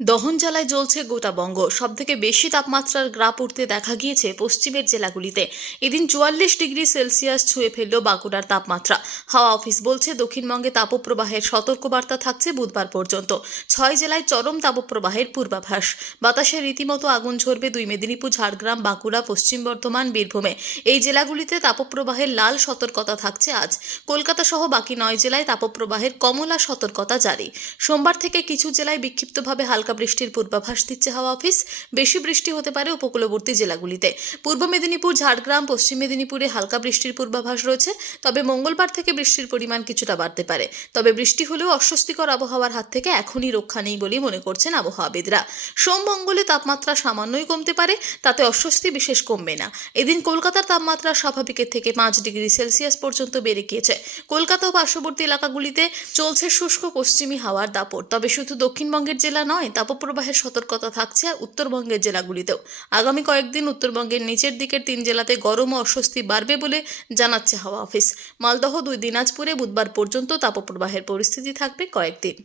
দহন জ্বালায় জ্বলছে গোটা বঙ্গ। সবথেকে বেশি তাপমাত্রার গ্রাফ উঠতে দেখা গিয়েছে পশ্চিমের জেলাগুলিতে। এদিন চুয়াল্লিশ ডিগ্রি সেলসিয়াস ছুঁয়ে ফেলল বাঁকুড়ার তাপমাত্রা। হাওয়া অফিস বলছে, দক্ষিণবঙ্গে তাপপ্রবাহের সতর্কবার্তা থাকছে বুধবার পর্যন্ত। ছয় জেলায় চরম তাপপ্রবাহের পূর্বাভাস। বাতাসে রীতিমতো আগুন ঝরবে দুই মেদিনীপুর, ঝাড়গ্রাম, বাঁকুড়া, পশ্চিম বর্ধমান, বীরভূমে। এই জেলাগুলিতে তাপপ্রবাহের লাল সতর্কতা থাকছে আজ। কলকাতা সহ বাকি নয় জেলায় তাপপ্রবাহের কমলা সতর্কতা জারি। সোমবার থেকে কিছু জেলায় বিক্ষিপ্তভাবে হালকা বৃষ্টির পূর্বাভাস দিচ্ছে হাওয়া অফিস। বেশি বৃষ্টি হতে পারে উপকূলবর্তী জেলাগুলিতে। পূর্ব মেদিনীপুর, ঝাড়গ্রাম, পশ্চিম মেদিনীপুরে হালকা বৃষ্টির পূর্বাভাস রয়েছে, তবে মঙ্গলবার থেকে বৃষ্টির পরিমাণ কিছুটা বাড়তে পারে। তবে বৃষ্টি হলেও অস্বস্তিকর আবহাওয়ার হাত থেকে এখনই রক্ষা নেই বলেই মনে করছেন আবহাওয়াবিদরা। সোম মঙ্গলে তাপমাত্রা সামান্যই কমতে পারে, তাতে অস্বস্তি বিশেষ কমবে না। এদিন কলকাতার তাপমাত্রা স্বাভাবিকের থেকে পাঁচ ডিগ্রি সেলসিয়াস পর্যন্ত বেড়ে গিয়েছে। কলকাতা ও পার্শ্ববর্তী এলাকাগুলিতে চলছে শুষ্ক পশ্চিমী হাওয়ার দাপট, তবে শুধু দক্ষিণবঙ্গের জেলা নয় তাপপ্রবাহের সতর্কতা থাকছে আর উত্তরবঙ্গের জেলাগুলিতেও। আগামী কয়েকদিন উত্তরবঙ্গের নিচের দিকের তিন জেলাতে গরম ও অস্বস্তি বাড়বে বলে জানাচ্ছে হাওয়া অফিস। মালদহ দুই দিনাজপুরে বুধবার পর্যন্ত তাপপ্রবাহের পরিস্থিতি থাকবে কয়েকদিন।